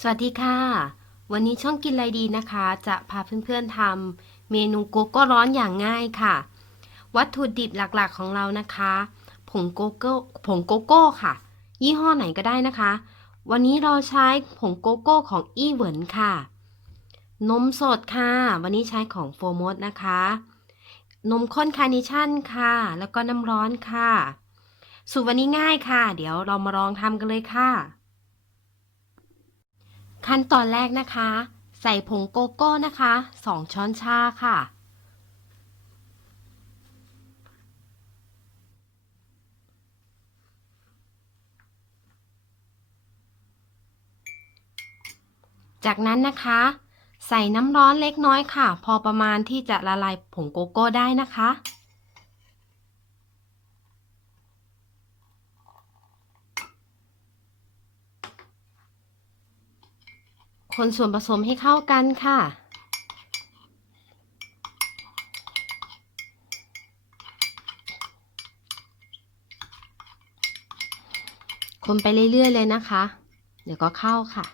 สวัสดีค่ะ วันนี้ช่องกินอะไรดีนะคะ จะพาเพื่อนๆทำเมนูโกโก้ร้อนอย่างง่ายค่ะ วัตถุดิบหลักๆของเรานะคะ ผงโกโก้ผงโกโก้ค่ะ ยี่ห้อไหนก็ได้นะคะ วันนี้เราใช้ผงโกโก้ของอีเหวินค่ะ นมสดค่ะ วันนี้ใช้ของโฟร์มดนะคะ นมข้นคาร์เนชั่นค่ะ แล้วก็น้ำร้อนค่ะ สูตรวันนี้ง่ายค่ะ เดี๋ยวเรามาลองทำกันเลยค่ะ ขั้นตอนแรกนะคะ ใส่ผงโกโก้นะคะ 2 ช้อนชาค่ะ จากนั้นนะคะ ใส่น้ำร้อนเล็กน้อยค่ะ พอประมาณที่จะละลายผงโกโก้ได้นะคะ คนส่วนผสมให้เข้ากันค่ะ คนไปเรื่อยๆเลยนะคะ เดี๋ยวก็เข้าค่ะ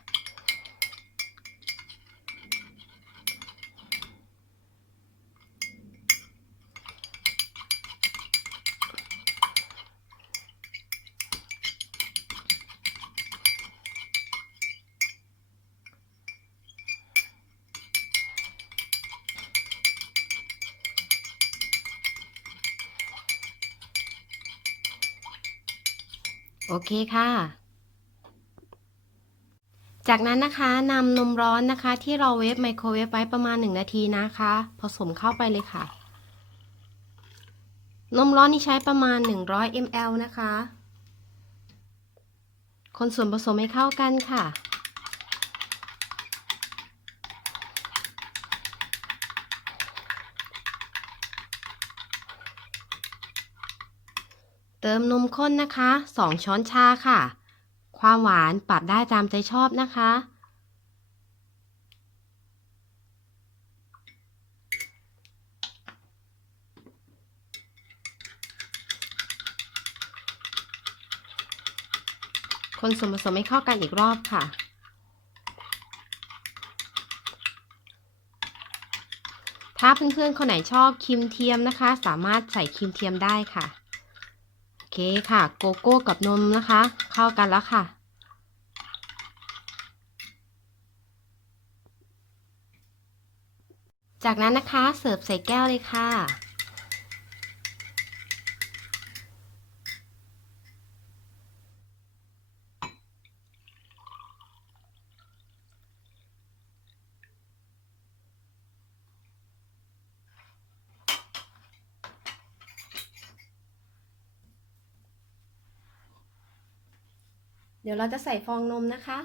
โอเคค่ะ จากนั้นนะคะนำนมร้อนนะคะ ที่เราเวฟไมโครเวฟไว้ประมาณ 1 นาทีนะคะ ผสมเข้าไปเลยค่ะ นมร้อนนี่ใช้ประมาณ 100 ml นะคะ คนส่วนผสมให้เข้ากันค่ะ เติมนมข้นนะคะ 2 ช้อนชาค่ะ ความหวานปรับได้ตามใจชอบนะคะ คนส่วนผสมให้เข้ากันอีกรอบค่ะถ้าเพื่อนๆ คนไหนชอบครีมเทียมนะคะ สามารถใส่ครีมเทียมได้ค่ะ เคค่ะ โกโก้กับนมนะคะ เข้ากันแล้วค่ะ จากนั้นนะคะเสิร์ฟใส่แก้วเลยค่ะ เดี๋ยวเราจะใส่ฟองนมนะคะ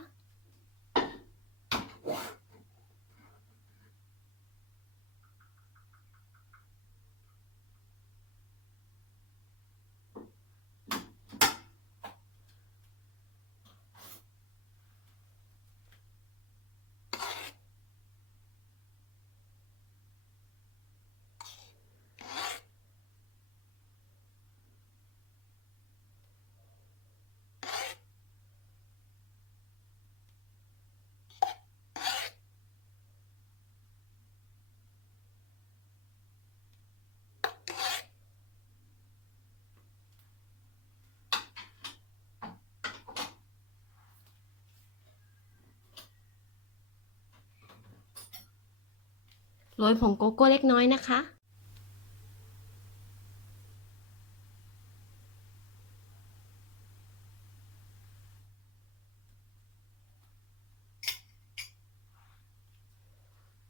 โรยผงโกโก้เล็กน้อยนะคะ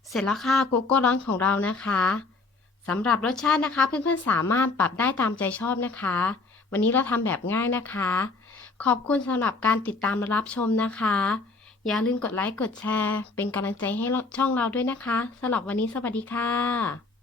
เสร็จแล้วค่ะโกโก้ร้อนของเรานะคะสำหรับรสชาตินะคะ เพื่อนๆสามารถปรับได้ตามใจชอบนะคะ วันนี้เราทำแบบง่ายนะคะ ขอบคุณสำหรับการติดตามและรับชมนะคะ อย่าลืมกดไลค์ กดแชร์ เป็นกำลังใจให้ช่องเราด้วยนะคะสำหรับวันนี้สวัสดีค่ะ